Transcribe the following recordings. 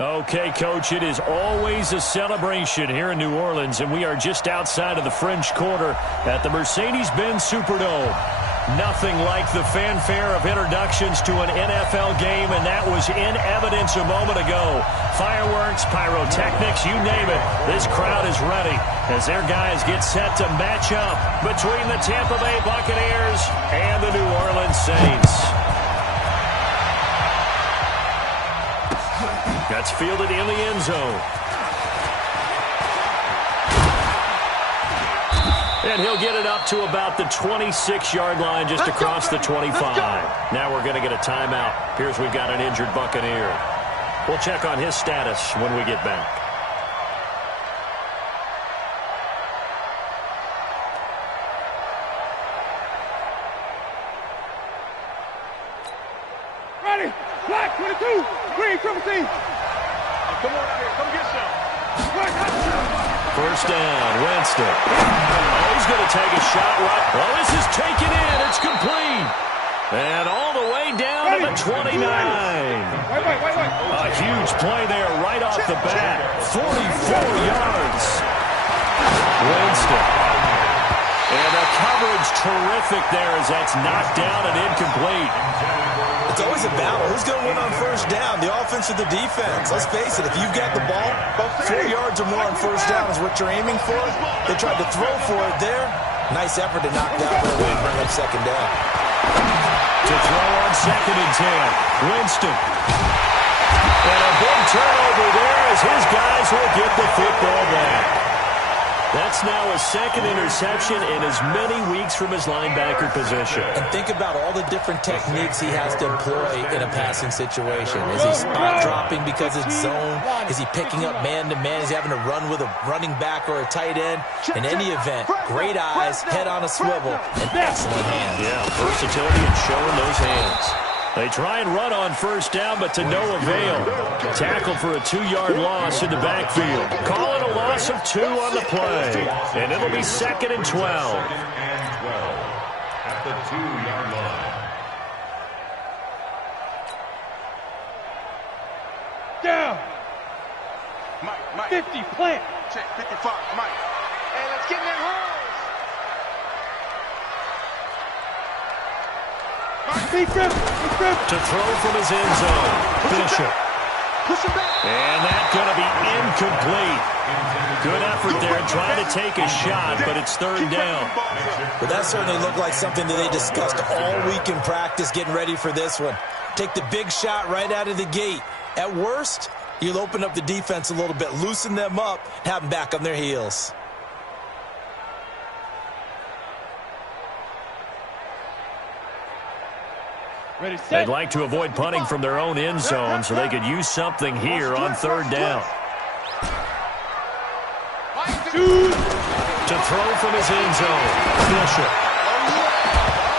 Okay, Coach, it is always a celebration here in New Orleans, and we are just outside of the French Quarter at the Mercedes-Benz Superdome. Nothing like the fanfare of introductions to an NFL game, and that was in evidence a moment ago. Fireworks, pyrotechnics, you name it. This crowd is ready as their guys get set to match up between the Tampa Bay Buccaneers and the New Orleans Saints. That's fielded in the end zone. And he'll get it up to about the 26-yard line just across the 25. Now we're going to get a timeout. Here's we've got an injured Buccaneer. We'll check on his status when we get back. Ready? Black 22. Green 17. Come on out here. Come get some. First down, Winston. Oh, he's going to take a shot right. Well, this is taken in. It's complete. And all the way down to the 29. A huge play there right off the bat. 44 yards. Winston. And the coverage terrific there as that's knocked down and incomplete. It's always a battle. Who's going to win on first down, the offense or the defense? Let's face it, if you've got the ball, 4 yards or more on first down is what you're aiming for. They tried to throw for it there. Nice effort to knock down the way and bring up second down. To throw on 2nd and 10. Winston. And a big turnover there as his guys will get the football back. That's now a second interception in as many weeks from his linebacker position. And think about all the different techniques he has to employ in a passing situation. Is he spot dropping because it's zone? Is he picking up man-to-man? Is he having to run with a running back or a tight end? In any event, great eyes, head on a swivel, and excellent hands. Yeah, versatility and showing those hands. They try and run on first down, but to no avail. Tackle for a 2-yard loss in the backfield. Call it a loss of 2 on the play. And it'll be 2nd and 12. At the 2-yard line. Down. Mike. 50, plant. Check, 55, Mike. Hey, let's get in that hole. Big grip. To throw from his end zone. Bishop. Push him back. And that's going to be incomplete. Good effort there trying to take a shot, but it's 3rd down. But that certainly looked like something that they discussed all week in practice getting ready for this one. Take the big shot right out of the gate. At worst, you'll open up the defense a little bit, loosen them up, have them back on their heels. They'd like to avoid punting from their own end zone so they could use something here on 3rd down. To throw from his end zone. Bishop.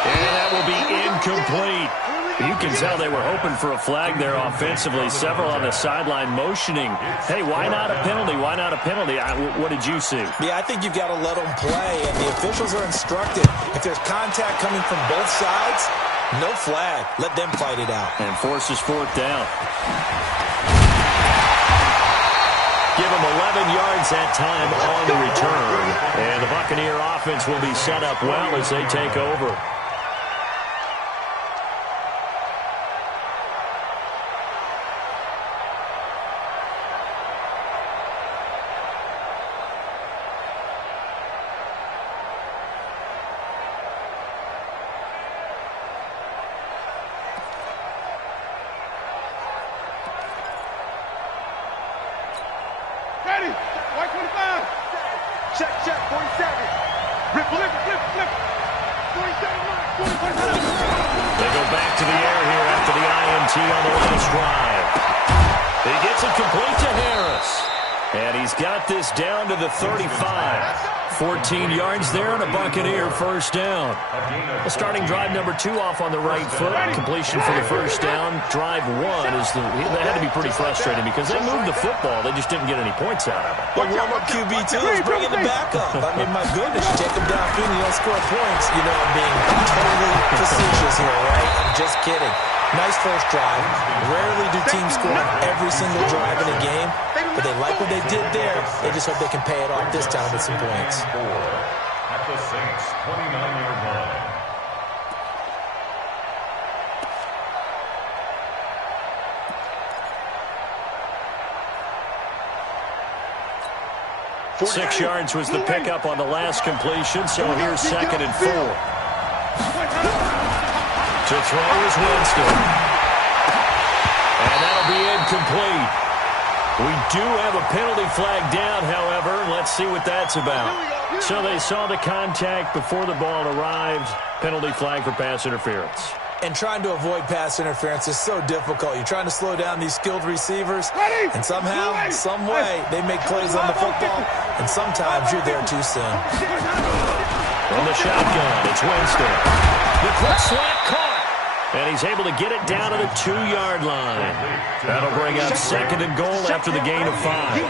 And that will be incomplete. You can tell they were hoping for a flag there offensively. Several on the sideline motioning. Hey, why not a penalty? Why not a penalty? What did you see? Yeah, I think you've got to let them play, and the officials are instructed. If there's contact coming from both sides, no flag. Let them fight it out. And forces 4th down. Give them 11 yards that time on the return. And the Buccaneer offense will be set up well as they take over. Check, 47. Rip. 47, 47. They go back to the air here after the INT on the last drive. He gets it complete to Harris. And he's got this down to the 35. 14 yards there and a Buccaneer first down. The starting drive number 2 off on the right foot. Completion for the first down. Drive 1 is they had to be pretty frustrating because they moved the football. They just didn't get any points out of it. But warm-up QB2 is bringing the backup. I mean, my goodness, you take them downfield and you don't score points. You know I'm being totally facetious here, right? I'm just kidding. Nice first drive. Rarely do teams score on every single drive in a game, but they like what they did there. They just hope they can pay it off this time with some points. At the Saints' 29-yard line. Six yards was the pickup on the last completion, so here's 2nd and 4. To throw is Winston. And that'll be incomplete. We do have a penalty flag down, however. Let's see what that's about. So they saw the contact before the ball arrived. Penalty flag for pass interference. And trying to avoid pass interference is so difficult. You're trying to slow down these skilled receivers, and somehow, some way, they make plays on the football, and sometimes you're there too soon. From the shotgun, it's Winston. The quick slant caught, and he's able to get it down to the 2-yard line. That'll bring up 2nd and goal after the gain of 5.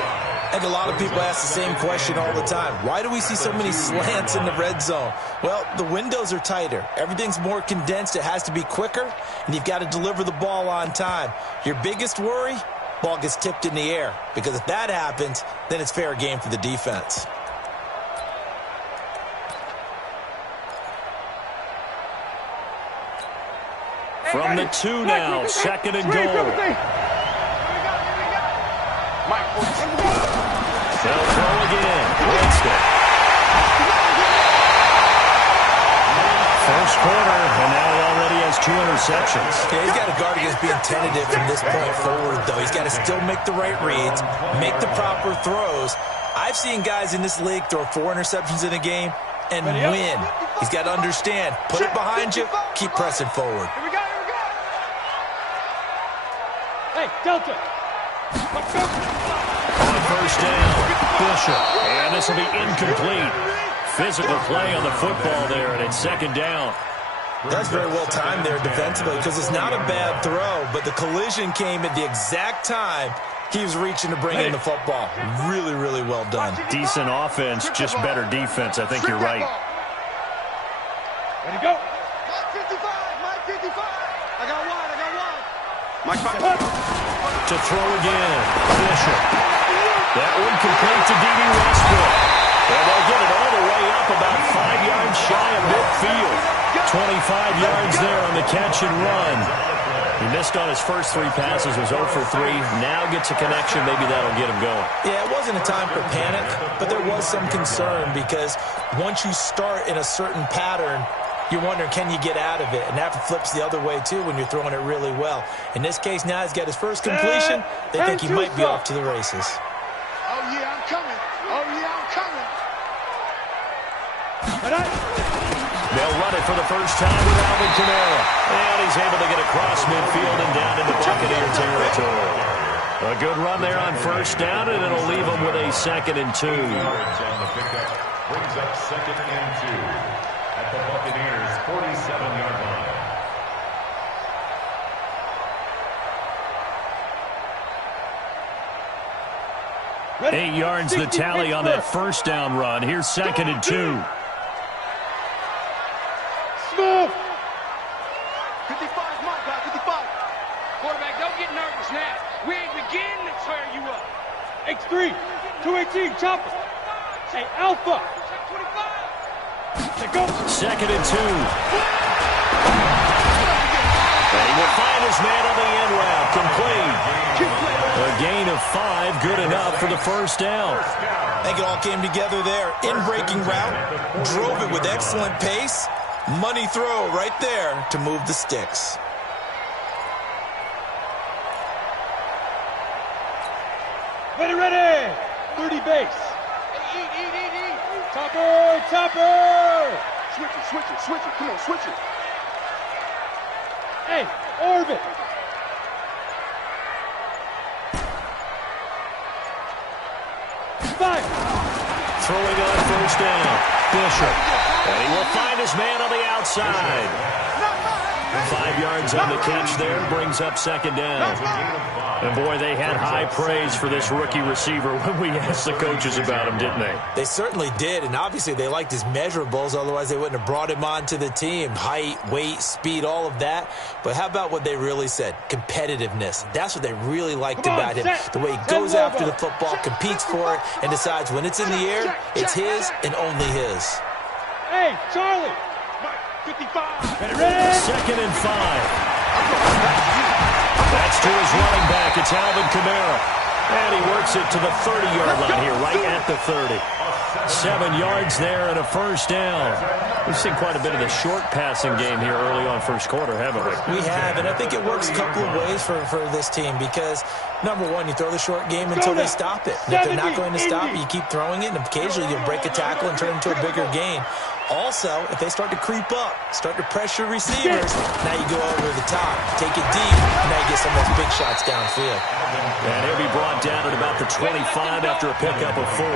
And a lot of people ask the same question all the time. Why do we see so many slants in the red zone? Well, the windows are tighter. Everything's more condensed. It has to be quicker, and you've got to deliver the ball on time. Your biggest worry? Ball gets tipped in the air. Because if that happens, then it's fair game for the defense. From the 2 now, 2nd and goal. They'll throw again. Winston. First quarter, and now he already has 2 interceptions. Yeah, he's got to guard against being tentative from this point forward, though. He's got to still make the right reads, make the proper throws. I've seen guys in this league throw 4 interceptions in a game and win. He's got to understand. Put it behind you. Keep pressing forward. Here we go. Hey, Delta. Let's go. On first down, Bishop. And this will be incomplete. Physical play on the football there, and it's 2nd down. That's very well timed there defensively because it's not a bad throw, but the collision came at the exact time he was reaching to bring in the football. Really, really well done. Decent offense, just better defense. I think you're right. Ready to go. Mike 55. I got one. Mike 5. To throw again, Bishop. That one complete to D.D. Westbrook. And they'll get it all the way up about 5 yards shy of midfield. 25 yards there on the catch and run. He missed on his first 3 passes, was 0 for 3. Now gets a connection. Maybe that'll get him going. Yeah, it wasn't a time for panic, but there was some concern because once you start in a certain pattern, you're wondering, can you get out of it? And that flips the other way, too, when you're throwing it really well. In this case, now he's got his first completion. They think he might be off to the races. Oh, yeah, I'm coming. They'll run it for the first time with Alvin Kamara. And he's able to get across midfield and down into Buccaneer territory. A good run there on first down, and it'll leave him with a 2nd and 2. Brings up 2nd and 2. At the Buccaneers' 47-yard line. 8 yards the tally on that first down run. Here's 2nd and 2. Smooth. 55, Mike, 55. Quarterback, don't get nervous now. We ain't beginning to tear you up. X3, 218, chopper. Hey, Alpha. 2nd and 2. And he will find his man on the end route. Complete. A gain of 5, good enough for the first down. I think it all came together there. In-breaking route, drove it with excellent pace. Money throw right there to move the sticks. Ready. 30 base. Eat. Topper. Switch it. Come on, switch it. Hey, orbit. Five. Throwing on first down, Bishop. And he will find his man on the outside. 5 yards on the catch there, brings up second down. And boy, they had high praise for this rookie receiver when we asked the coaches about him, didn't they? They certainly did, and obviously they liked his measurables, otherwise they wouldn't have brought him onto the team. Height, weight, speed, all of that. But how about what they really said? Competitiveness. That's what they really liked about him. The way he goes after the football, competes for it, and decides when it's in the air, it's his and only his. Hey, Charlie! 55. Second and 5. That's to his running back. It's Alvin Kamara. And he works it to the 30-yard line here, right at the 30. 7 yards there and a first down. We've seen quite a bit of the short passing game here early on first quarter, haven't we? We have, and I think it works a couple of ways for this team because, number one, you throw the short game until they stop it. And if they're not going to stop it, you keep throwing it, and occasionally you'll break a tackle and turn it into a bigger gain. Also, if they start to creep up, start to pressure receivers, now you go over the top, take it deep, and now you get some of those big shots downfield. And he'll be brought down at about the 25 after a pickup of 4.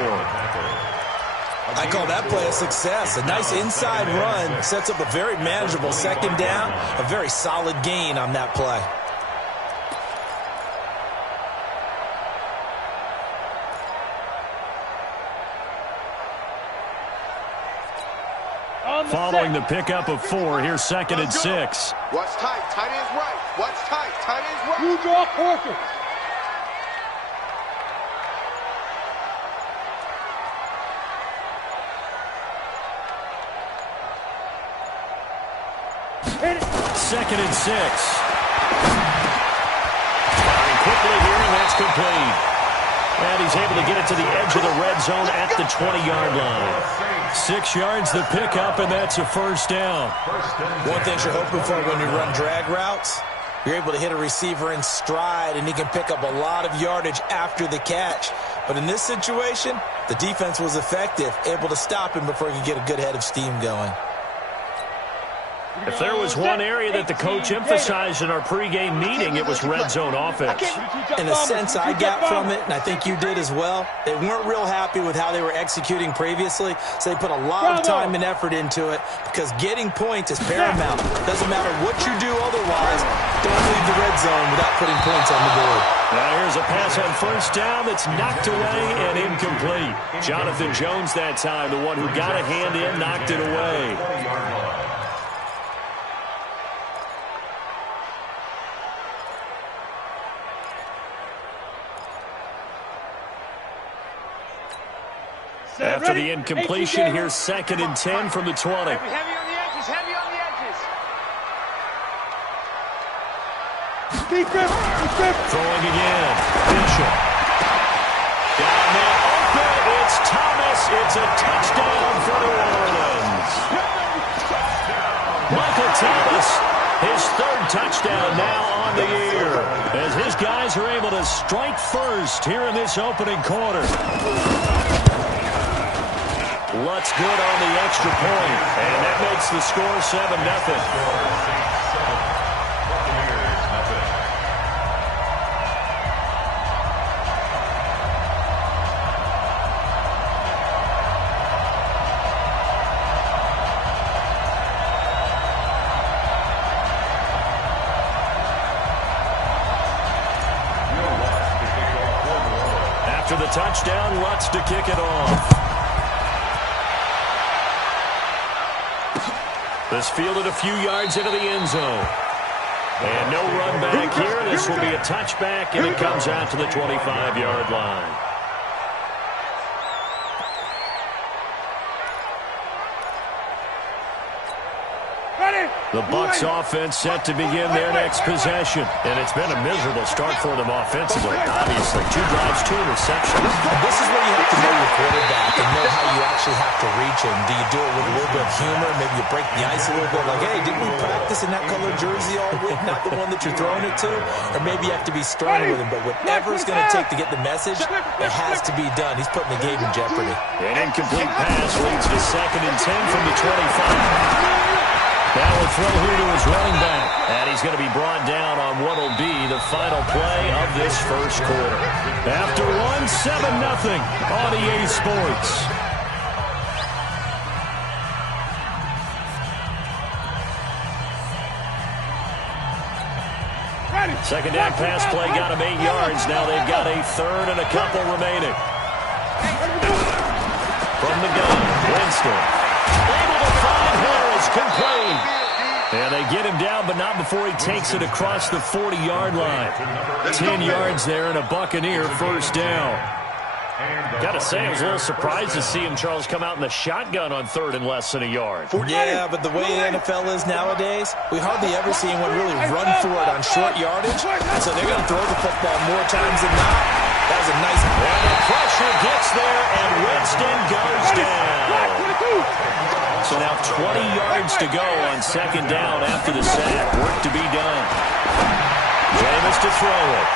I call that play a success. A nice inside run sets up a very manageable second down, a very solid gain on that play. Following the pickup of 4, here's second and 6. Watch tight. Tight end's right. Watch tight. Tight end's right. You draw Porter. Second and 6. Firing quickly here, and that's complete. And he's able to get it to the edge of the red zone at the 20-yard line. 6 yards the pickup, and that's a first down. One thing you're hoping for when you run drag routes, you're able to hit a receiver in stride, and he can pick up a lot of yardage after the catch. But in this situation, the defense was effective, able to stop him before he could get a good head of steam going. If there was one area that the coach emphasized in our pregame meeting, it was red zone offense. In the sense I got from it, and I think you did as well, they weren't real happy with how they were executing previously, so they put a lot of time and effort into it because getting points is paramount. Doesn't matter what you do otherwise, don't leave the red zone without putting points on the board. Now here's a pass on first down that's knocked away and incomplete. Jonathan Jones that time, the one who got a hand in, knocked it away. After the incompletion, here's second and 10 from the 20. Heavy on the edges, heavy on the edges. Throwing again. Bishop. Down there open. It's Thomas. It's a touchdown for New Orleans. Michael Thomas, his third touchdown now on the year, as his guys are able to strike first here in this opening quarter. Lutz good on the extra point, and that makes the score 7-0. After the touchdown, Lutz to kick it off. This fielded a few yards into the end zone. And no run back here. This will be a touchback, and it comes out to the 25-yard line. The Bucs offense set to begin their next possession. And it's been a miserable start for them offensively. Obviously, 2 drives, 2 interceptions. And this is where you have to know your quarterback and know how you actually have to reach him. Do you do it with a little bit of humor? Maybe you break the ice a little bit. Like, hey, didn't we practice in that colored jersey all week? Not the one that you're throwing it to? Or maybe you have to be stern with him. But whatever it's going to take to get the message, it has to be done. He's putting the game in jeopardy. An incomplete pass leads to second and 10 from the 25. Now we'll throw here to his running back. And he's going to be brought down on what will be the final play of this first quarter. After one, 7-0 on EA Sports. Second down pass play got him 8 yards. Now they've got a third and a couple remaining. From the gun, Winston. Able to find Harris, complete. And they get him down, but not before he takes it across the 40-yard line. 10 yards there and a Buccaneer first down. Got to say, I was a little surprised to see him, Charles, come out in the shotgun on third and less than a yard. Yeah, but the way the NFL is nowadays, we hardly ever see anyone really run for it on short yardage. So they're going to throw the football more times than not. That was a nice play. And the pressure gets there, and Winston goes down. So now 20 yards to go on second down after the sack. Work to be done. Jameis to throw it.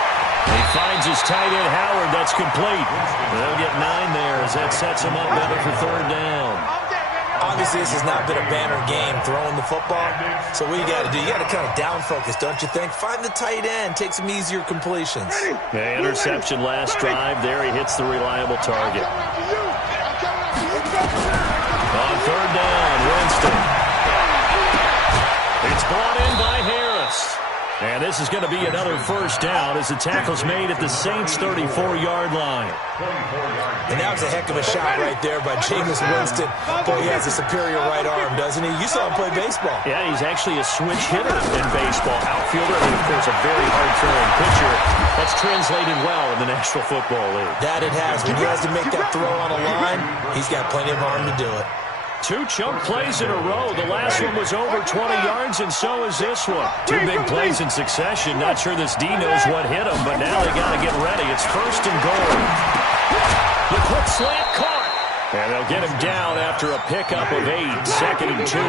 He finds his tight end, Howard. That's complete. They'll get 9 there as that sets him up better for third down. Obviously, this has not been a banner game throwing the football. So what you got to do, you got to kind of down focus, don't you think? Find the tight end, take some easier completions. Yeah, interception last drive. There he hits the reliable target. On third down, Winston. It's brought in by Harris. And this is going to be another first down as the tackle's made at the Saints' 34-yard line. And that was a heck of a shot right there by Jameis Winston. Boy, he has a superior right arm, doesn't he? You saw him play baseball. Yeah, he's actually a switch hitter in baseball. Outfielder and, of course, a very hard-throwing pitcher. That's translated well in the National Football League. That it has. When he has to make that throw on a line, he's got plenty of arm to do it. 2 chunk plays in a row. The last one was over 20 yards, and so is this one. 2 big plays in succession. Not sure this D knows what hit him, but now they got to get ready. It's first and goal. The quick slant caught. And they'll get him down after a pickup of 8. Second and 2.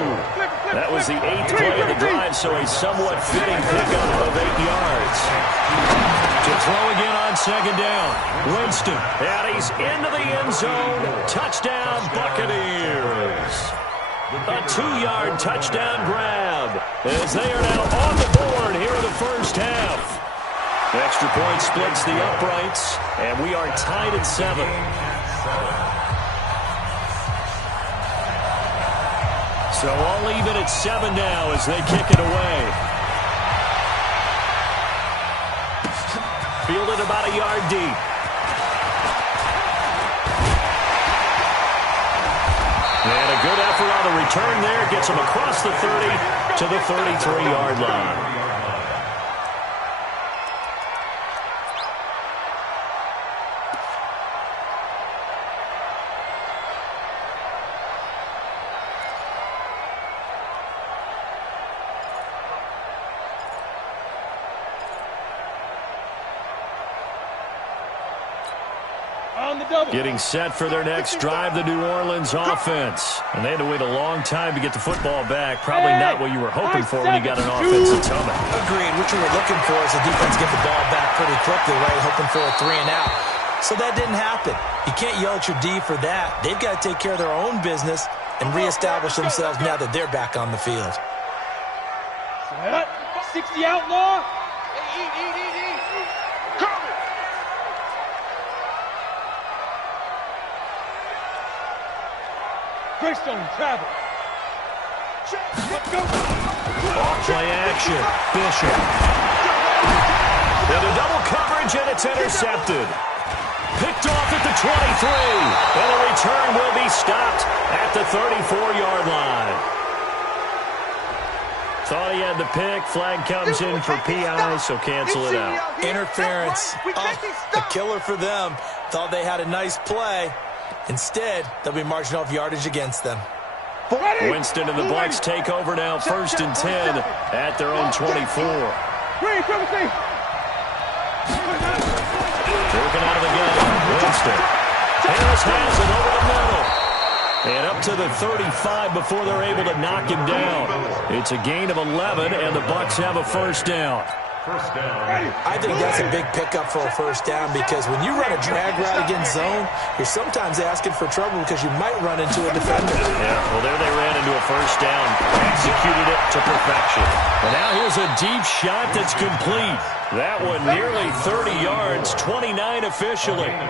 That was the 8th play of the drive, so a somewhat fitting pickup of 8 yards. To throw again on second down. Winston, and he's into the end zone. Touchdown, Buccaneers. A 2-yard touchdown grab as they are now on the board here in the first half. Extra point splits the uprights, and we are tied at 7. So all even at 7 now as they kick it away. Fielded about a yard deep. And a good effort on the return there. Gets him across the 30 to the 33-yard line. Getting set for their next drive, the New Orleans offense. And they had to wait a long time to get the football back. Probably not what you were hoping for when you got an offensive coming. Agreed. What you were looking for is the defense get the ball back pretty quickly, right? Hoping for a 3 and out. So that didn't happen. You can't yell at your D for that. They've got to take care of their own business and reestablish themselves now that they're back on the field. 60 outlaw. Greystone travel. Let's go. Off play action. Bishop. Into double coverage, and it's intercepted. Picked off at the 23. And the return will be stopped at the 34-yard line. Thought he had the pick. Flag comes in for PI, so cancel it out. Interference. A killer for them. Thought they had a nice play. Instead, they'll be marching off yardage against them. Winston and the Bucs take over now, first and 10 at their own 24. Working out of the gun, Winston. Harris has it over the middle. And up to the 35 before they're able to knock him down. It's a gain of 11, and the Bucs have a first down. I think that's a big pickup for a first down because when you run a drag route against zone, you're sometimes asking for trouble because you might run into a defender. Yeah, well, there they ran into a first down. Executed it to perfection. And now here's a deep shot that's complete. That one nearly 30 yards, 29 officially. 29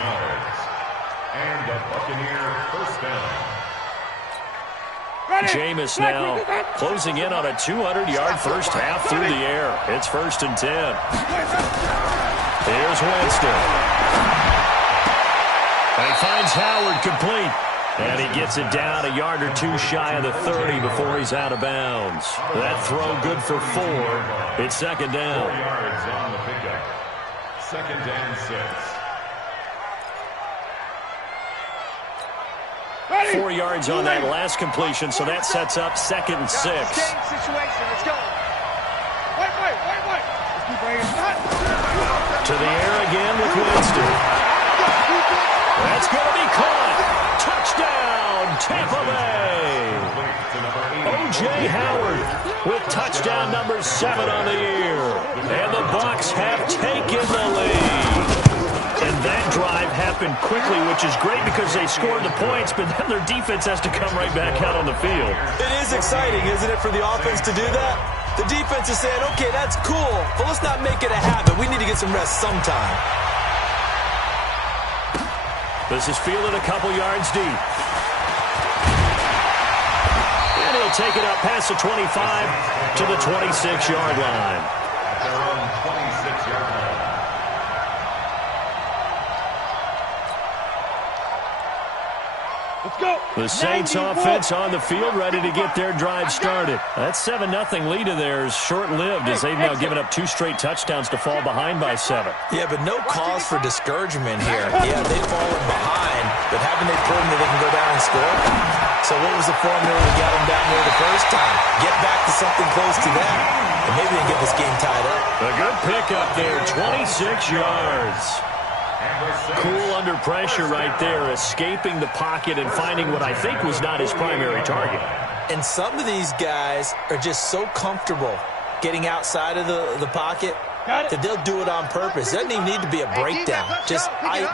yards. And a Buccaneer first down. Jameis now closing in on a 200-yard first half through the air. It's 1st and 10. Here's Winston. And he finds Howard complete. And he gets it down a yard or two shy of the 30 before he's out of bounds. That throw good for 4. It's 2nd down. 4 yards on the pickup. 2nd and 6. 4 yards on that last completion, so that sets up 2nd and 6. Situation. Let's go. Wait. Let's keep bringing it. To the air again with Winston. That's going to be caught. Touchdown, Tampa Bay. O.J. Howard with touchdown number 7 on the year. And the Bucs have taken the lead. And that drive happened quickly, which is great because they scored the points, but then their defense has to come right back out on the field. It is exciting, isn't it, for the offense to do that? The defense is saying, okay, that's cool, but let's not make it a habit. We need to get some rest sometime. This is fielded a couple yards deep. And he'll take it up past the 25 to the 26-yard line. At their own 26-yard line. Let's go. The Saints offense on the field, ready to get their drive started. That 7-0 lead of theirs short-lived as they've now given up 2 straight touchdowns to fall behind by 7. Yeah, but no cause for discouragement here. Yeah, they've fallen behind, but haven't they proven that they can go down and score? So what was the formula that got them down there the first time? Get back to something close to that, and maybe they can get this game tied up. A good pickup there, 26 yards. Cool under pressure right there, escaping the pocket and finding what I think was not his primary target. And some of these guys are just so comfortable getting outside of the pocket that they'll do it on purpose. It doesn't even need to be a breakdown.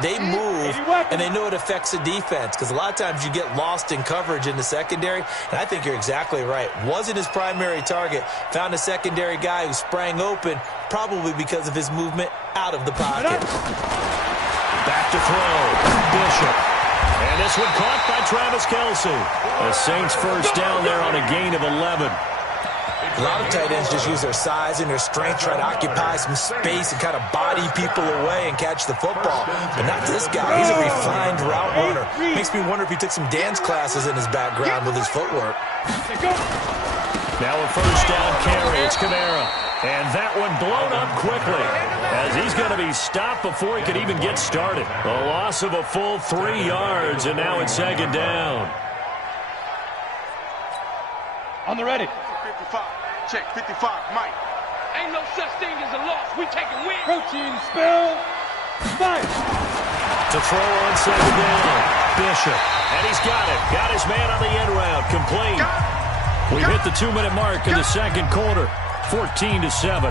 They move, and they know it affects the defense because a lot of times you get lost in coverage in the secondary, and I think you're exactly right. Wasn't his primary target. Found a secondary guy who sprang open, probably because of his movement out of the pocket. Back to throw. Bishop. And this one caught by Travis Kelce. The Saints first down there on a gain of 11. A lot of tight ends just use their size and their strength, try to occupy some space and kind of body people away and catch the football. But not this guy. He's a refined route runner. Makes me wonder if he took some dance classes in his background with his footwork. Now a first down carry. It's Kamara. And that one blown up quickly as he's going to be stopped before he could even get started. A loss of a full 3 yards, and now it's 2nd down. On the ready. 55. Check 55. Mike. Ain't no such thing as a loss. We taking win. Protein spill. Fight. To throw on 2nd down. Bishop. And he's got it. Got his man on the end route. Complete. We've hit the 2-minute mark in the 2nd quarter. 14-7.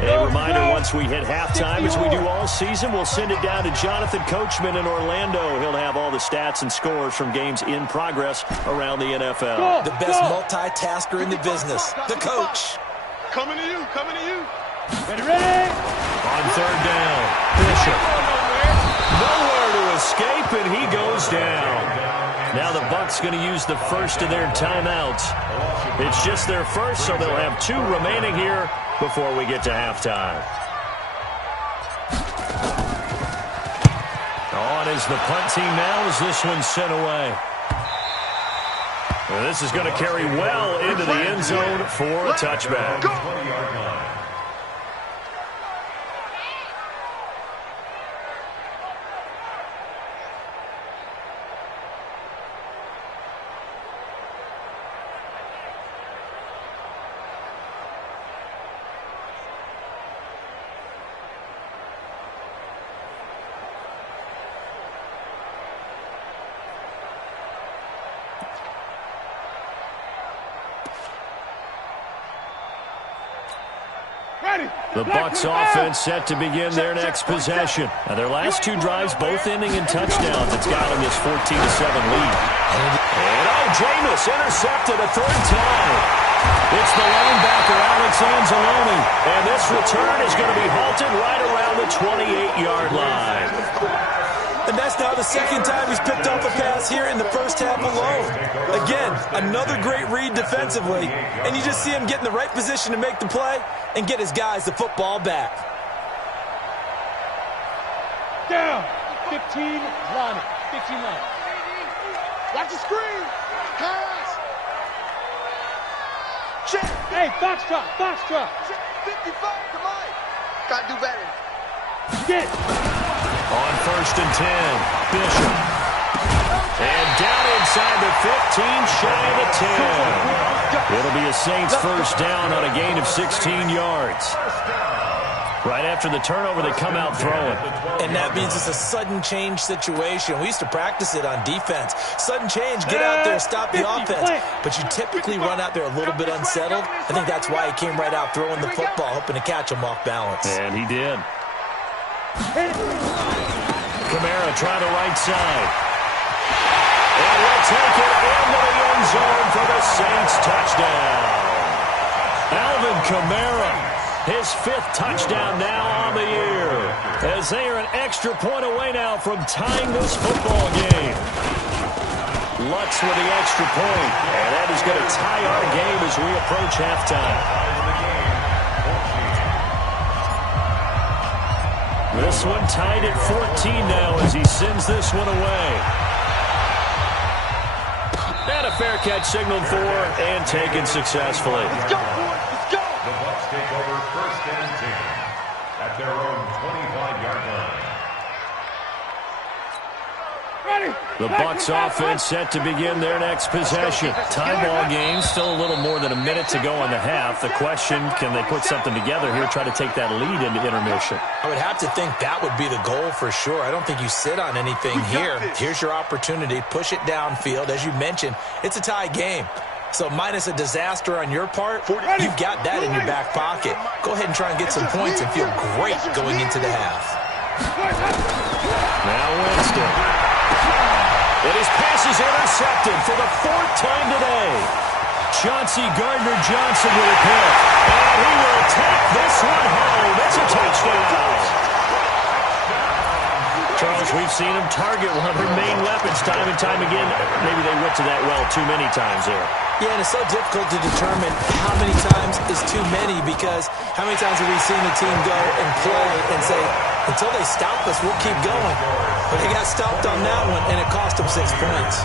A reminder, once we hit halftime, as we do all season, we'll send it down to Jonathan Coachman in Orlando. He'll have all the stats and scores from games in progress around the NFL. The best multitasker in the business, the coach. Coming to you. Coming to you. Ready. On 3rd down, Bishop. Nowhere to escape, and he goes down. Now the Bucs going to use the first of their timeouts. It's just their first, so they'll have 2 remaining here before we get to halftime. On is the punt team now as this one's sent away. Well, this is going to carry well into the end zone for a touchback. The Bucs offense set to begin their next possession. Now their last 2 drives both ending in touchdowns. It's got them this 14-7 lead. And Jameis intercepted a 3rd time. It's the linebacker, Alex Anzalone. And this return is going to be halted right around the 28-yard line. And that's now the second time he's picked off a pass here in the first half alone. Again, another great read defensively. And you just see him get in the right position to make the play and get his guys the football back. Down. 15 line. 15 line. Watch the screen. Pass. Check. Hey, box drop. Box drop. 55. Come on. Gotta do better. Get. On 1st and 10, Bishop. And down inside the 15, shy of the 10. It'll be a Saints first down on a gain of 16 yards. Right after the turnover, they come out throwing. And that means it's a sudden change situation. We used to practice it on defense. Sudden change, get out there, stop the offense. But you typically run out there a little bit unsettled. I think that's why he came right out throwing the football, hoping to catch him off balance. And he did. Kamara trying the right side. And we'll take it into the end zone for the Saints touchdown. Alvin Kamara, his 5th touchdown now on the year, as they are an extra point away now from tying this football game. Lutz with the extra point, and that is going to tie our game as we approach halftime. This one tied at 14 now as he sends this one away. And a fair catch signaled for and taken successfully. Let's go, boys. Let's go. The Bucs take over 1st and 10 at their own 25-yard line. The Bucs offense set to begin their next possession. Tie ball game, still a little more than a minute to go in the half. The question, can they put something together here, try to take that lead into intermission? I would have to think that would be the goal for sure. I don't think you sit on anything here. Here's your opportunity. Push it downfield. As you mentioned, it's a tie game. So minus a disaster on your part, you've got that in your back pocket. Go ahead and try and get some points and feel great going into the half. Now Winston. And his pass is intercepted for the 4th time today. Chauncey Gardner-Johnson with a pick. And he will take this one home. It's a touchdown. Charles, we've seen him target one of their main weapons time and time again. Maybe they went to that well too many times there. Yeah, and it's so difficult to determine how many times is too many, because how many times have we seen the team go and play and say, until they stop us, we'll keep going. But they got stopped on that one, and it cost them 6 points.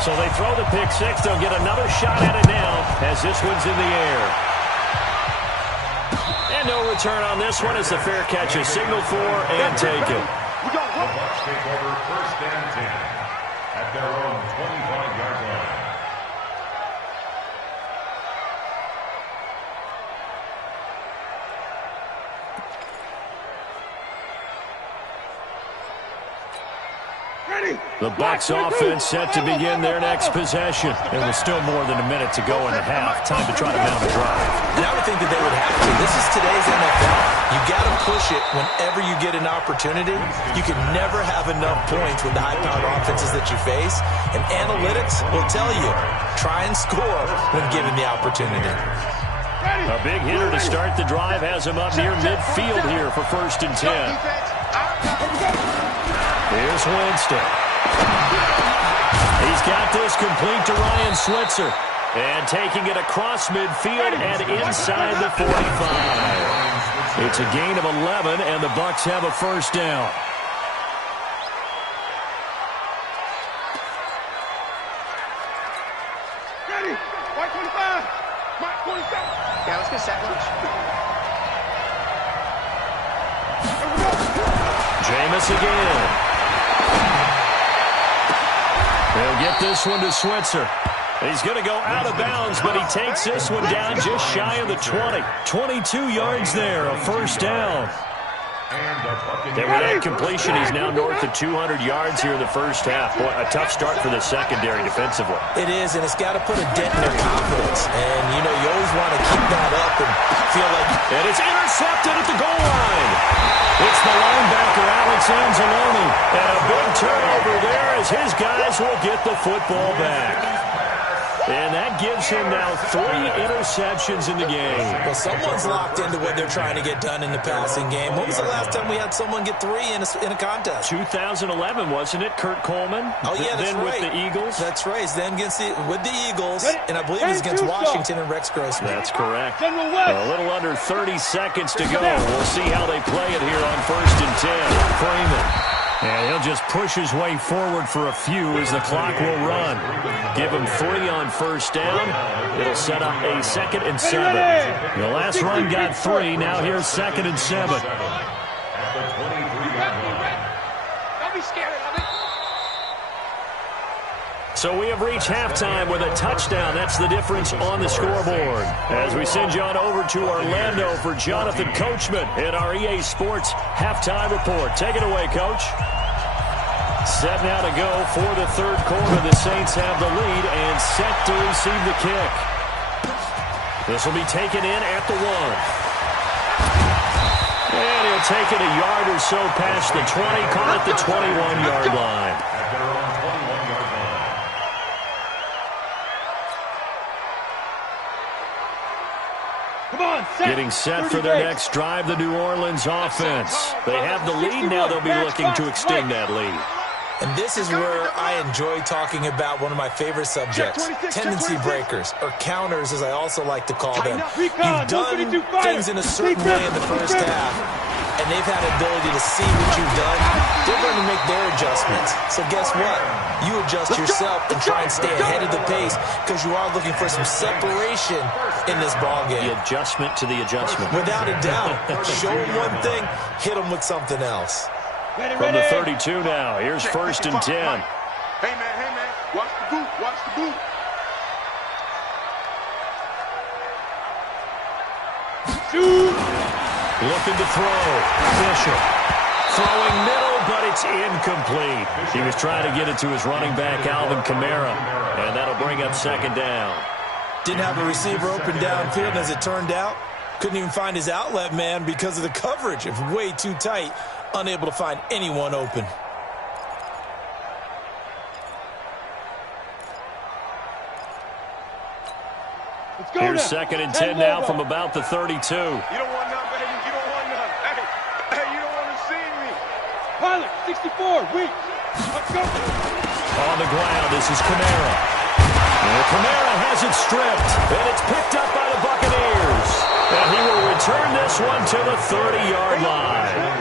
So they throw the pick six. They'll get another shot at it now as this one's in the air. And no return on this one as the fair catch is signaled for and taken. The Bucs take over 1st and 10 at their own 25-yard line. The Bucs offense set to begin their next possession. And with still more than a minute to go in the half, time to try to mount a drive. And I would think that they would have to. This is today's NFL. You got to push it whenever you get an opportunity. You can never have enough points with the high-powered offenses that you face. And analytics will tell you, try and score when given the opportunity. A big hitter to start the drive has him up near midfield here for 1st and 10. Here's Winston. He's got this complete to Ryan Switzer. And taking it across midfield and inside the 45. It's a gain of 11, and the Bucs have a first down. Ready. White 25. White 27. Yeah, let's get sack lunch. Jameis again. They'll get this one to Switzer. He's going to go out of bounds, but he takes this one down just shy of the 20. 22 yards there, a first down. And with that completion, he's now north of 200 yards here in the first half. Boy, a tough start for the secondary defensively. It is, and it's got to put a dent in their confidence. And, you know, you always want to keep that up and feel like... And it's intercepted at the goal line. It's the linebacker, Alex Anzalone. And a big turnover there as his guys will get the football back. And that gives him now 3 interceptions in the game. Well, someone's locked into what they're trying to get done in the passing game. When was the last time we had someone get 3 in a contest? 2011, wasn't it? Kurt Coleman? Oh, yeah, that's then right. with the Eagles? That's right. He's then with the Eagles, and I believe he's against Washington and Rex Grossman. That's correct. A little under 30 seconds to go. We'll see how they play it here on 1st and 10. Freeman. And he'll just push his way forward for a few as the clock will run. Give him 3 on 1st down. It'll set up a 2nd and 7. The last run got 3. Now here's 2nd and 7. Don't be scared of it. So we have reached halftime with a touchdown. That's the difference on the scoreboard. As we send you on over to Orlando for Jonathan Coachman in our EA Sports Halftime Report. Take it away, Coach. Set now to go for the 3rd quarter. The Saints have the lead and set to receive the kick. This will be taken in at the 1. And he'll take it a yard or so past the 20, call it the 21-yard line. At their own 21-yard line. Come on, set. Getting set for their next drive, the New Orleans offense. They have the lead now. They'll be looking to extend that lead. And this is where I enjoy talking about one of my favorite subjects, tendency breakers, or counters as I also like to call them. You've done things in a certain way in the first half, and they've had the ability to see what you've done. They're going to make their adjustments. So guess what? You adjust yourself and try and stay ahead of the pace because you are looking for some separation in this ballgame. The adjustment to the adjustment. Without a doubt. Show them one thing, hit them with something else. From the 32 now, here's 1st and 10. Hey, man, watch the boot, watch the boot. Looking to throw. Bishop. Throwing middle, but it's incomplete. He was trying to get it to his running back, Alvin Kamara, and that'll bring up 2nd down. Didn't have a receiver open downfield, and as it turned out, couldn't even find his outlet man because of the coverage. It was way too tight. Unable to find anyone open. Here's 2nd and 10 now from about the 32. You don't want none, baby. You don't want none. Hey, you don't want to see me. Pilot, 64, weak. Let's go. On the ground, this is Kamara. And Kamara has it stripped, and it's picked up by the Buccaneers. And he will return this one to the 30-yard line.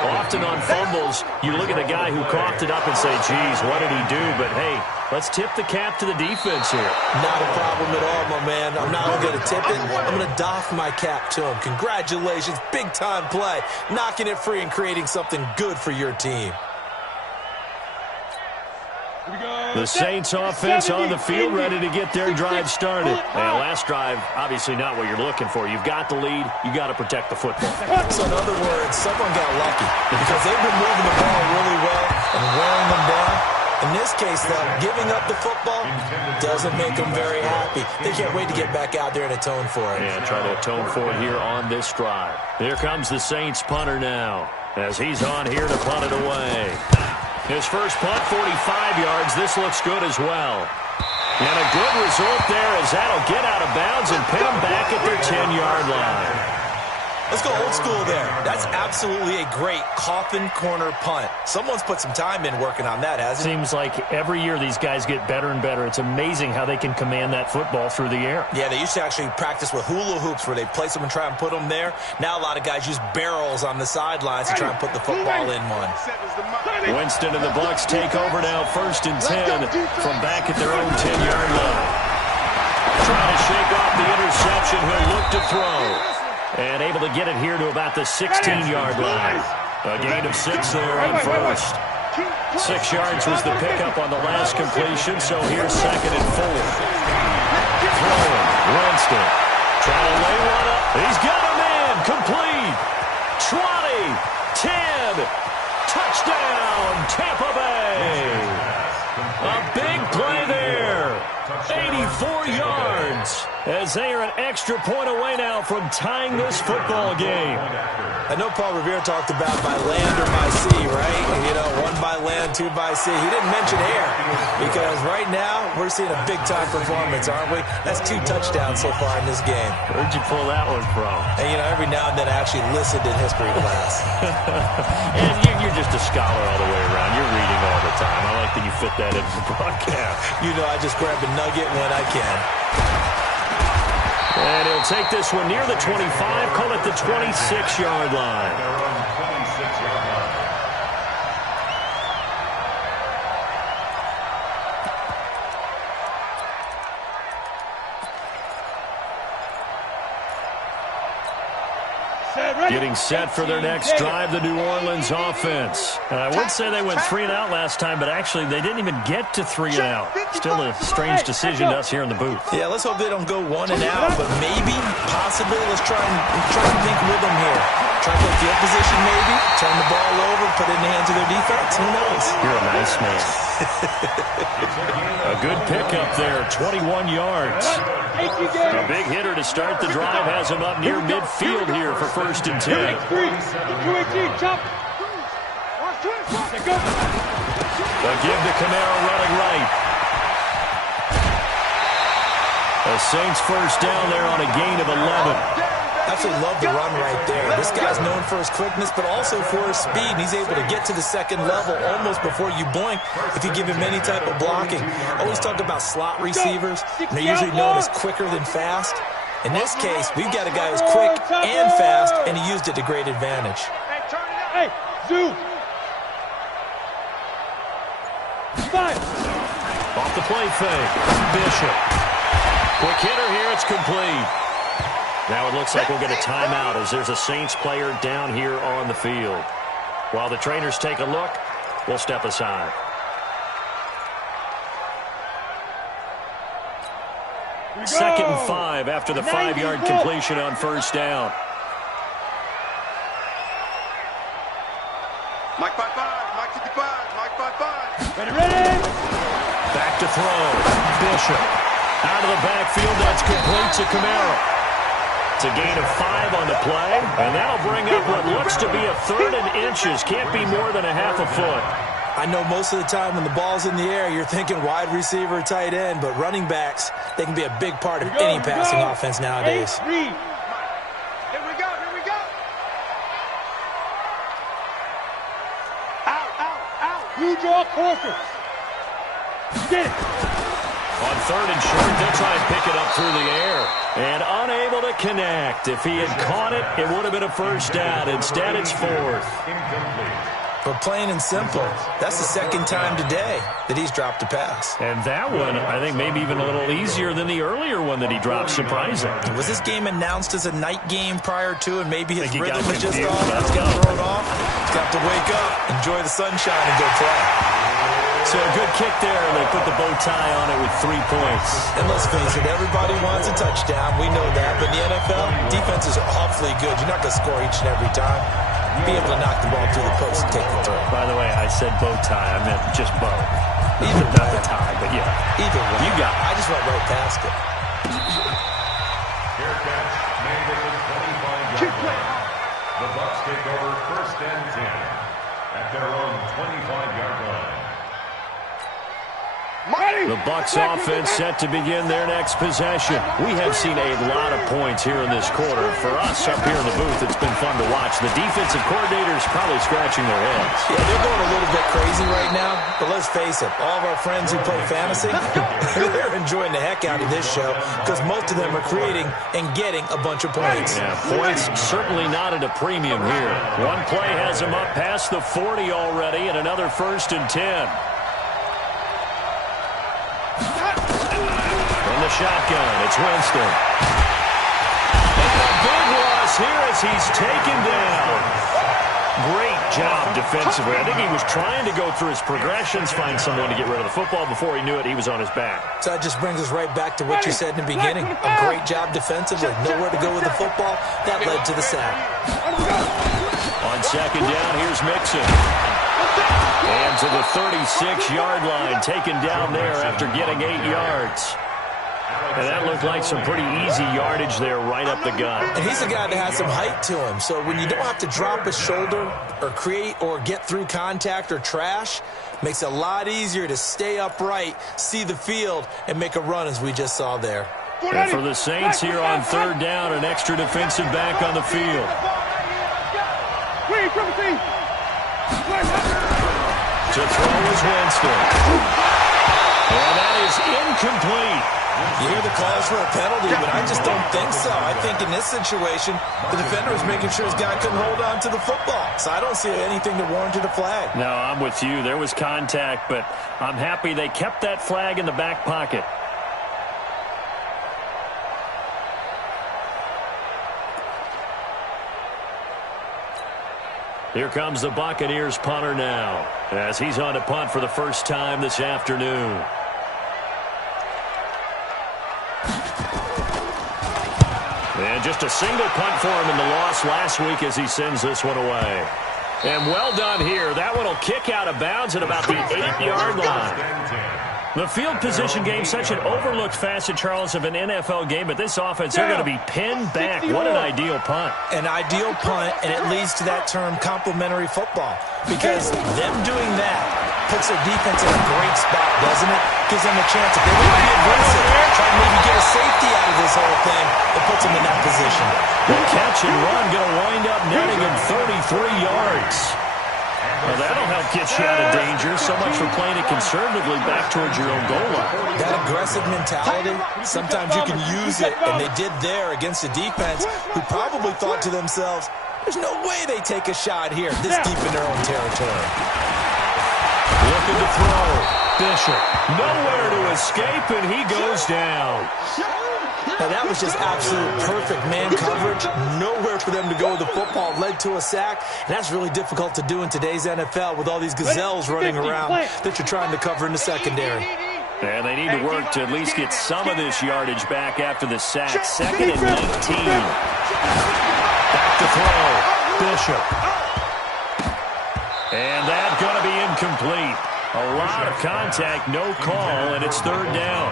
Often on fumbles, you look at the guy who coughed it up and say, geez, what did he do? But, hey, let's tip the cap to the defense here. Not a problem at all, my man. I'm not going to tip it. I'm going to doff my cap to him. Congratulations, big-time play. Knocking it free and creating something good for your team. The Saints offense on the field, ready to get their drive started. And last drive, obviously not what you're looking for. You've got the lead. You got to protect the football. So in other words, someone got lucky because they've been moving the ball really well and wearing them down. In this case, though, giving up the football doesn't make them very happy. They can't wait to get back out there and atone for it. And try to atone for it here on this drive. Here comes the Saints punter now as he's on here to punt it away. His first punt, 45 yards. This looks good as well. And a good result there as that'll get out of bounds and pin them back at their 10-yard line. Let's go old school there. That's absolutely a great coffin corner punt. Someone's put some time in working on that, hasn't it? Seems like every year these guys get better and better. It's amazing how they can command that football through the air. Yeah, they used to actually practice with hula hoops where they place them and try and put them there. Now a lot of guys use barrels on the sidelines to try and put the football in one. Winston and the Bucs take over now, 1st and 10 from back at their own 10-yard line. Trying to shake off the interception. He'll look to throw. And able to get it here to about the 16-yard line. A gain of 6 there on 1st. 6 yards was the pickup on the last completion, so here's 2nd and 4. Throwing, Winston. Trying to lay one up. He's got a man. Complete. 20, 10. Touchdown, Tampa Bay. A big play there. 84 yards. As they are an extra point away now from tying this football game. I know Paul Revere talked about by land or by sea, right? You know, one by land, run 2 by C. He didn't mention air because right now we're seeing a big-time performance, aren't we? That's 2 touchdowns so far in this game. Where'd you pull that one from? And, you know, every now and then I actually listened in history class. And you're just a scholar all the way around. You're reading all the time. I like that you fit that into the broadcast. You know, I just grab a nugget when I can. And he'll take this one near the 25, call it the 26-yard line. Their own 26-yard line. Getting set for their next drive, the New Orleans offense. I would say they went 3 and out last time, but actually they didn't even get to 3 and out. Still a strange decision to us here in the booth. Yeah, let's hope they don't go 1 and out, but maybe, possibly, let's try and think with them here. Try to go field position maybe, turn the ball over, put it in the hands of their defense. Who knows? You're a nice man. A good pickup there, 21 yards. A big hitter to start the drive has him up near midfield here for 1st and 10. They'll give to Camaro running right. The Saints first down there on a gain of 11. Absolutely love the run right there. This guy's known for his quickness, but also for his speed. And he's able to get to the second level almost before you blink if you give him any type of blocking. Always talk about slot receivers. And they're usually known as quicker than fast. In this case, we've got a guy who's quick and fast, and he used it to great advantage. Hey, Zoo. Off the play fake. Bishop. Quick hitter here. It's complete. Now it looks like we'll get a timeout as there's a Saints player down here on the field. While the trainers take a look, we'll step aside. Second and 5 after the 5-yard completion on first down. Mike 5-5, Mike 55, Mike 5-5. Ready. Back to throw. Bishop. Out of the backfield, that's complete to Camaro. It's a gain of 5 on the play, and that'll bring up what looks to be a 3rd and inches. Can't be more than a half a foot. I know most of the time when the ball's in the air, you're thinking wide receiver, tight end, but running backs, they can be a big part of any passing offense nowadays. Here we go. Out. You draw closer. Get it. On 3rd and short, they'll try and pick it up through the air. And unable to connect. If he had caught it, it would have been a first down. Instead, it's 4th. But plain and simple, that's the 2nd time today that he's dropped a pass. And that one, I think, maybe even a little easier than the earlier one that he dropped, surprising. Was this game announced as a night game prior to, and maybe his rhythm was just confused. off? He's got to throw it off. He's got to wake up, enjoy the sunshine, and go play. So a good kick there, and they put the bow tie on it with 3 points. And let's face it, everybody wants a touchdown. We know that. But in the NFL, defenses are awfully good. You're not going to score each and every time. Be able to knock the ball through the post and take the throw. By the way, I said bow tie. I meant just bow. Either Not way. the tie, but yeah. Either way. You got it. I just went right past it. Fair catch made at the 25-yard line. The Bucs take over 1st and 10 at their own 25-yard line. The Bucs offense set to begin their next possession. We have seen a lot of points here in this quarter. For us up here in the booth, it's been fun to watch. The defensive coordinators probably scratching their heads. Yeah, they're going a little bit crazy right now, but let's face it, all of our friends who play fantasy, they're enjoying the heck out of this show because most of them are creating and getting a bunch of points. Yeah, points certainly not at a premium here. One play has them up past the 40 already, and another 1st and 10. From the shotgun, it's Winston. And a big loss here as he's taken down. Great job defensively. I think he was trying to go through his progressions, find someone to get rid of the football. Before he knew it, he was on his back. So that just brings us right back to what you said in the beginning. A great job defensively. Nowhere to go with the football. That led to the sack. On 2nd down, here's Mixon. And to the 36-yard line, taken down there after getting 8 yards. And that looked like some pretty easy yardage there right up the gut. And he's a guy that has some height to him. So when you don't have to drop his shoulder or create or get through contact or trash, makes it a lot easier to stay upright, see the field, and make a run as we just saw there. And for the Saints here on third down, an extra defensive back on the field. To throw is Winston. And that is incomplete. You hear the calls for a penalty, but I just don't think so. I think in this situation, the defender was making sure his guy couldn't hold on to the football. So I don't see anything that warranted a flag. No, I'm with you. There was contact, but I'm happy they kept that flag in the back pocket. Here comes the Buccaneers punter now, as he's on to punt for the first time this afternoon. And just a single punt for him in the loss last week as he sends this one away. And well done here. That one will kick out of bounds at about the 8-yard line. The field position game, such an overlooked facet, Charles, of an NFL game, but this offense, they're going to be pinned back. What an ideal punt. An ideal punt, and it leads to that term complementary football, because them doing that puts their defense in a great spot, doesn't it? Gives them a chance if they want to be aggressive, try to maybe get a safety out of this whole thing. It puts them in that position. The catch and run going to wind up netting him 33 yards. Well, that'll help get you out of danger. So much for playing it conservatively back towards your own goal line. That aggressive mentality, sometimes you can use it, and they did there against a defense who probably thought to themselves, there's no way they take a shot here this deep in their own territory. Looking to throw. Bishop, nowhere to escape, and he goes down. Now, that was just absolute perfect man coverage. Nowhere for them to go with the football. Led to a sack. And that's really difficult to do in today's NFL with all these gazelles running around that you're trying to cover in the secondary. And they need to work to at least get some of this yardage back after the sack. 2nd and 19. Back to throw. Bishop. And that's going to be incomplete. A lot of contact, no call, and it's third down.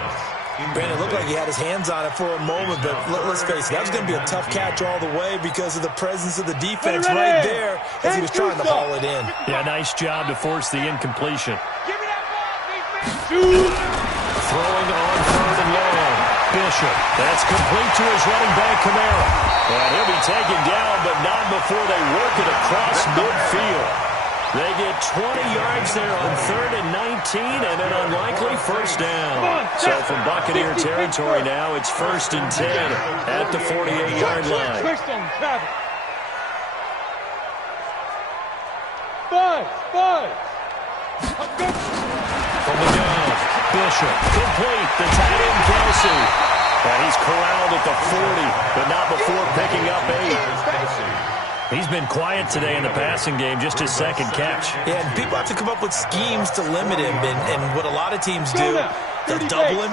Brandon, it looked like he had his hands on it for a moment, but let's face it, that was going to be a tough catch all the way because of the presence of the defense right there as he was trying to haul it in. Yeah, nice job to force the incompletion. Throwing on 3rd and long. Bishop. That's complete to his running back, Kamara. And he'll be taken down, but not before they work it across midfield. They get 20 yards there on 3rd and 19 and an unlikely first down. So from Buccaneer territory now, it's 1st and 10 at the 48-yard line. From the gun, Bishop, complete, the tight end Kelsey. And he's corralled at the 40, but not before picking up 8. He's been quiet today in the passing game, just his 2nd catch. Yeah, and people have to come up with schemes to limit him, and what a lot of teams do, they'll double him,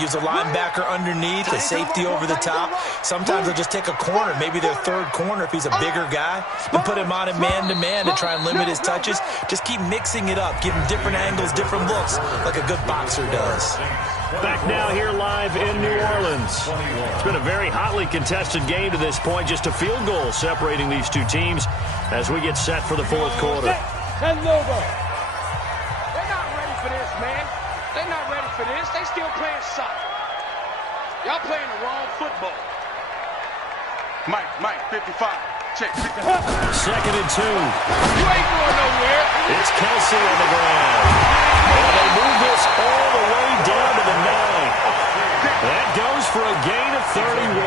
use a linebacker underneath, a safety over the top. Sometimes they'll just take a corner, maybe their 3rd corner if he's a bigger guy, and put him on a man-to-man to try and limit his touches. Just keep mixing it up, give him different angles, different looks, like a good boxer does. Back now here live in New Orleans. It's been a very hotly contested game to this point. Just a field goal separating these two teams as we get set for the 4th quarter. They're not ready for this, man. They're not ready for this. They still playing soccer. Y'all playing the wrong football. Mike, 55. Check, 55. 2nd and 2. You ain't going nowhere. It's Kelsey on the ground. And they move this all the way down to the 9. That goes for a gain of 31.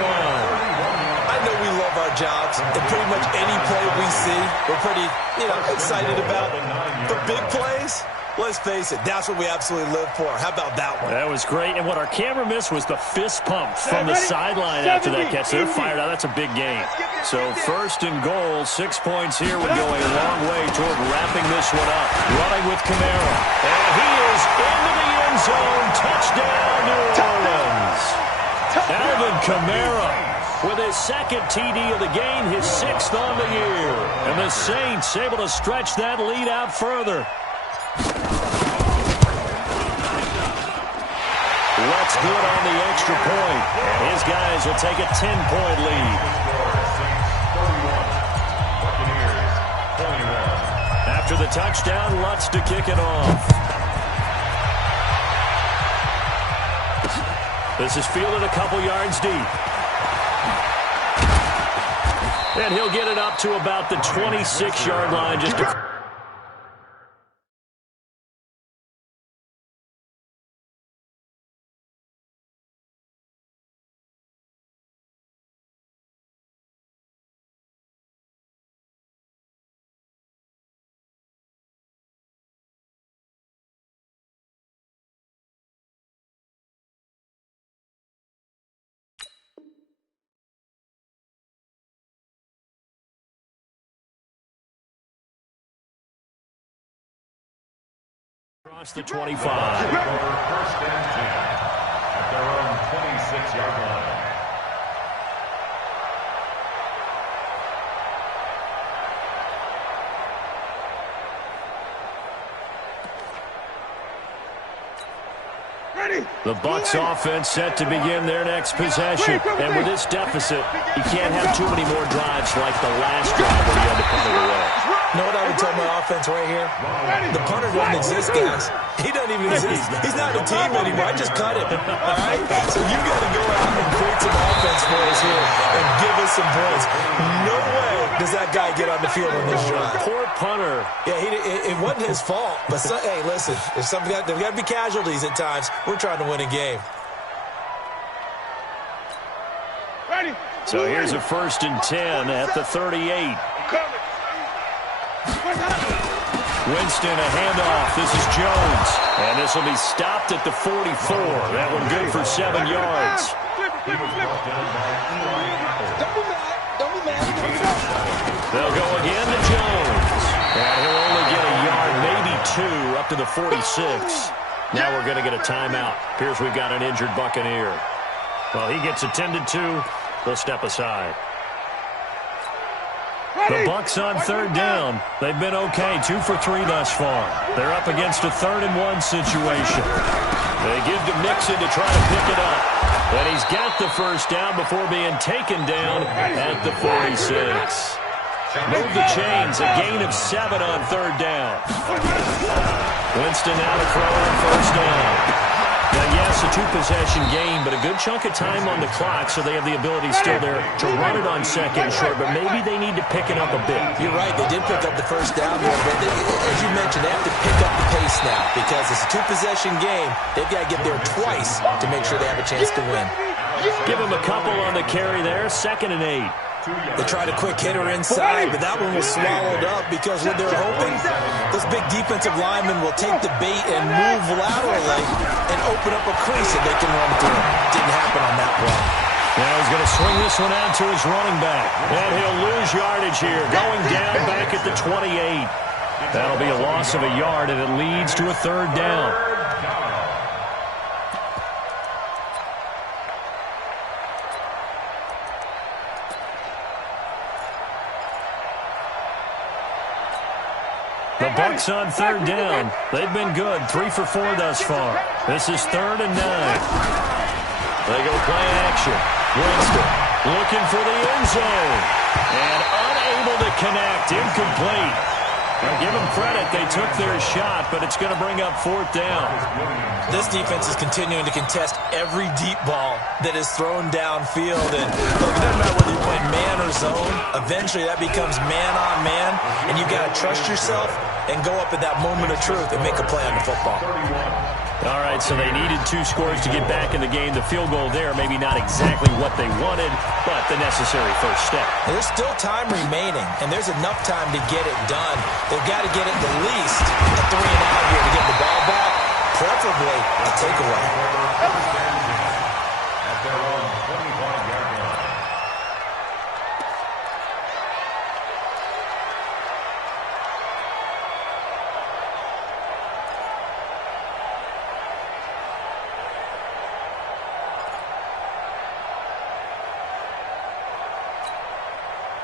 I know we love our jobs, and pretty much any play we see, we're pretty, excited about. But big plays, let's face it, that's what we absolutely live for. How about that one? That was great, and what our camera missed was the fist pump from the sideline after that catch. They're fired out. That's a big game. So 1st and goal, 6 points here. We're going a long way toward wrapping this one up. Running with Kamara, and he is into the end zone. Touchdown, New Orleans. Alvin Kamara with his 2nd TD of the game, his 6th on the year. And the Saints able to stretch that lead out further. What's good on the extra point? And his guys will take a 10-point lead. After the touchdown, Lutz to kick it off. This is fielded a couple yards deep. And he'll get it up to about the 26-yard line. Just a across the 25. First and 10 at their own 26-yard line. The Bucs offense set to begin their next possession. And with this deficit, you can't have too many more drives like the last drive where you had to punt it away. You know what I would tell my offense right here? The punter doesn't exist, guys. He doesn't even exist. He's not a team anymore. I just cut him. All right? So you got to go out and create some offense for us here and give us some points. No way does that guy get on the field on this drive. Poor punter. Yeah, it wasn't his fault. But, hey, listen, there's got to be casualties at times. We're trying to win a game. So here's a 1st and 10 at the 38. Winston, a handoff. This is Jones. And this will be stopped at the 44. That one good for 7 yards. They'll go again to Jones. And he'll only get a yard, maybe 2, up to the 46. Now we're going to get a timeout. Appears we've got an injured Buccaneer. Well, he gets attended to. They'll step aside. The Bucs on 3rd down. They've been okay, 2 for 3 thus far. They're up against a 3rd and 1 situation. They give to Mixon to try to pick it up. But he's got the 1st down before being taken down at the 46. Move the chains, a gain of 7 on 3rd down. Winston now to throw on 1st down. Now, yes, a 2-possession game, but a good chunk of time on the clock, so they have the ability still there to run it on 2nd and short, but maybe they need to pick it up a bit. You're right. They did pick up the 1st down there, but as you mentioned, they have to pick up the pace now because it's a 2-possession game. They've got to get there twice to make sure they have a chance to win. Give them a couple on the carry there, 2nd and 8. They tried a quick hitter inside, but that one was swallowed up because what they're hoping, those big defensive linemen will take the bait and move laterally and open up a crease that they can run through. Didn't happen on that play. Now he's going to swing this one out to his running back. And he'll lose yardage here, going down back at the 28. That'll be a loss of a yard, and it leads to a 3rd down. The Bucs on 3rd down. They've been good, 3 for 4 thus far. This is 3rd and 9. They go play action. Winston looking for the end zone. And unable to connect, incomplete. Now give them credit, they took their shot, but it's going to bring up 4th down. This defense is continuing to contest every deep ball that is thrown downfield. And look, it doesn't matter whether you're playing man or zone. Eventually that becomes man on man, and you've got to trust yourself and go up at that moment of truth and make a play on the football. All right, so they needed 2 scores to get back in the game. The field goal there, maybe not exactly what they wanted, but the necessary first step. There's still time remaining, and there's enough time to get it done. They've got to get it at least a 3 and out here to get the ball back, preferably a takeaway. At their own 25-yard line.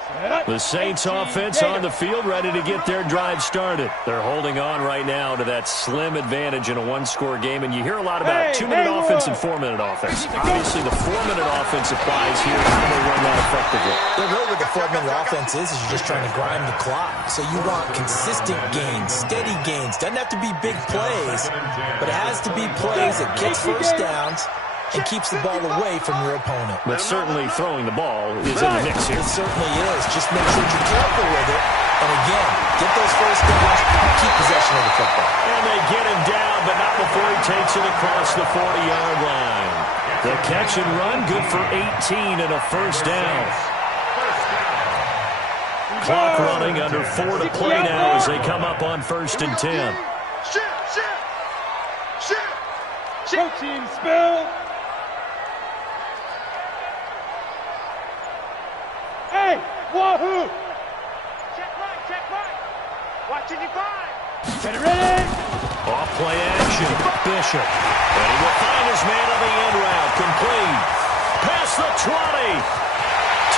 Set up. The Saints offense on the field, ready to get their drive started. They're holding on right now to that slim advantage in a one-score game, and you hear a lot about 2-minute offense and 4-minute offense. Obviously, the 4-minute offense applies here. How do they run that effectively? The way with the 4-minute offense is you're just trying to grind the clock. So you want consistent gains, steady gains. Doesn't have to be big plays, but it has to be plays that gets first downs and keeps the ball away from your opponent. But certainly throwing the ball is in the mix here. It certainly is. Just make sure you're careful with it. And again, get those first downs, keep possession of the football. And they get him down, but not before he takes it across the 40-yard line. The catch and run, good for 18 and a first down. Clock running, under 4 to play now as they come up on 1st and 10. Protein spill. Hey, wahoo! Check right. Watching you five. Get ready. Off play action, Bishop. And he will find his man on the end route, complete. Past the 20.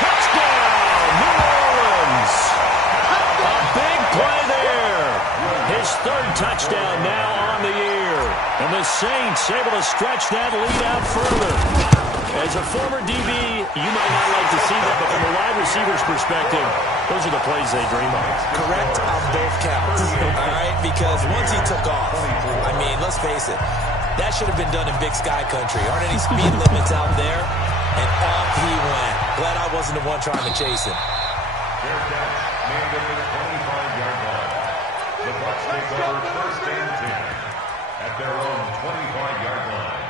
Touchdown, New Orleans. A big play there. His 3rd touchdown now on the year. And the Saints able to stretch that lead out further. As a former DB, you might not like to see that, but from a wide receiver's perspective, those are the plays they dream of. Correct on both counts, all right? Because once he took off, I mean, let's face it, that should have been done in Big Sky Country. Aren't any speed limits out there? And off he went. Glad I wasn't the one trying to chase him. Their catch made at the 25-yard line. The Bucs take over 1st and 10 at their own 25-yard line.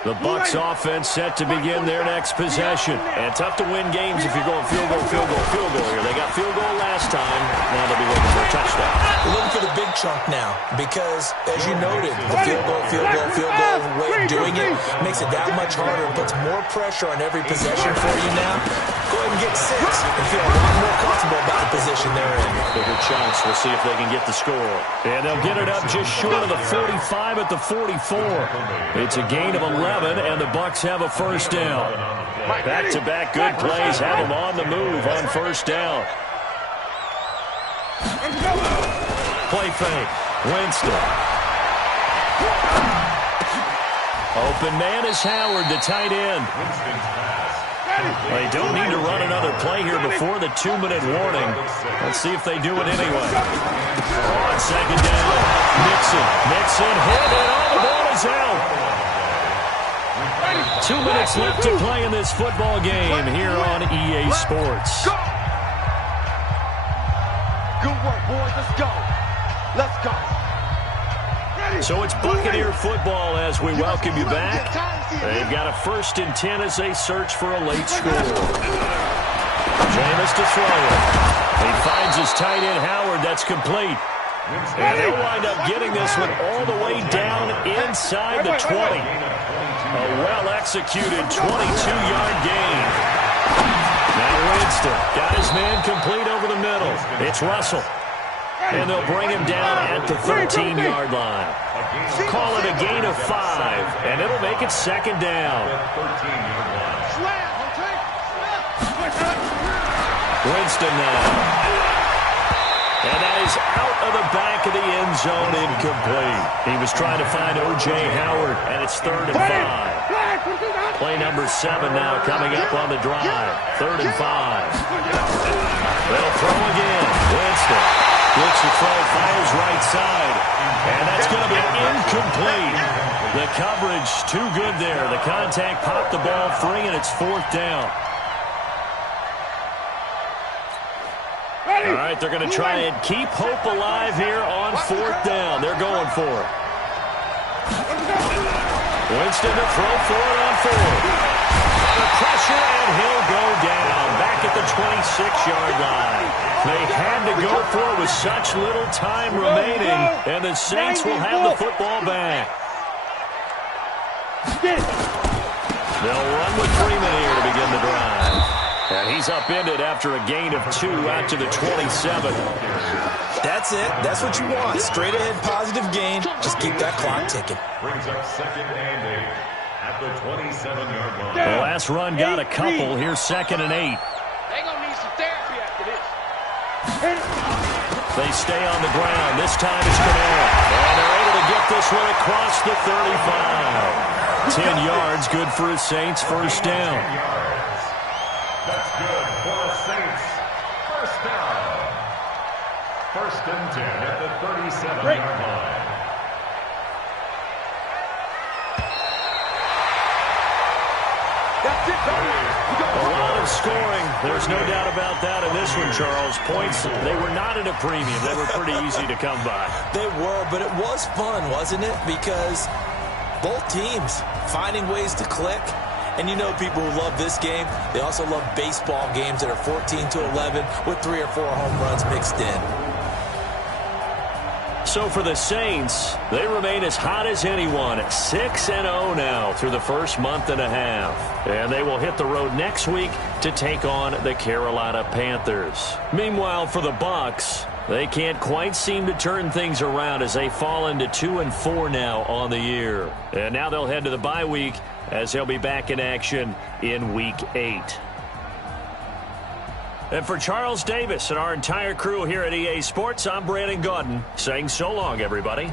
The Bucs offense set to begin their next possession. And tough to win games if you're going field goal here. They got field goal last time. Now they'll be looking for a touchdown. They're looking for the big chunk now because, as you noted, the field goal way of doing it makes it that much harder and puts more pressure on every possession for you now. Go ahead and get 6 and feel a lot more comfortable about the position they're in. Bigger chunks. We'll see if they can get the score. And they'll get it up just short of the 45 at the 44. It's a gain of 11, and the Bucs have a first down. Back-to-back good plays have them on the move on first down. Play fake. Winston. Open man is Howard, the tight end. They don't need to run another play here before the 2-minute warning. Let's see if they do it anyway. On 2nd down, Mixon hit, and all the ball is out. 2 minutes left to play in this football game here on EA Sports. Good work, boys. Let's go. So it's Buccaneer football as we welcome you back. They've got a 1st and 10 as they search for a late score. Jameis to throw it. He finds his tight end Howard. That's complete. And they'll wind up getting this one all the way down inside the 20. A well-executed 22-yard gain. Now Winston got his man complete over the middle. It's Russell. And they'll bring him down at the 13-yard line. Call it a gain of 5, and it'll make it 2nd down. Winston now. And that is out of the back of the end zone, incomplete. He was trying to find O.J. Howard, and it's 3rd and 5. Play number 7 now coming up on the drive. 3rd and 5. They'll throw again. Winston looks to throw, fires right side. And that's going to be incomplete. The coverage too good there. The contact popped the ball free, and it's 4th down. All right, they're going to try and keep hope alive here on 4th down. They're going for it. Winston to throw for it on 4th. The pressure, and he'll go down back at the 26-yard line. They had to go for it with such little time remaining, and the Saints will have the football back. They'll run with Freeman here to begin the drive. And he's upended after a gain of 2 out to the 27. That's it. That's what you want. Straight ahead positive gain. Just keep that clock ticking. Brings up 2nd and 8 at the 27-yard line. The last run got a couple. Here's 2nd and 8. They're going to need some therapy after this. They stay on the ground. This time it's Canal. And they're able to get this one across the 35. 10 yards, good for his Saints. First down. 10 yards. That's good for the Saints. First down. 1st and 10 at the 37-yard line. A lot of scoring. There's no doubt about that in this one, Charles. Points, they were not at a premium. They were pretty easy to come by. They were, but it was fun, wasn't it? Because both teams finding ways to click. And you know people who love this game, they also love baseball games that are 14-11 with 3 or 4 home runs mixed in. So for the Saints, they remain as hot as anyone at 6-0 now through the first month and a half. And they will hit the road next week to take on the Carolina Panthers. Meanwhile, for the Bucs, they can't quite seem to turn things around as they fall into 2-4 now on the year. And now they'll head to the bye week as they'll be back in action in Week 8. And for Charles Davis and our entire crew here at EA Sports, I'm Brandon Gaudin saying so long, everybody.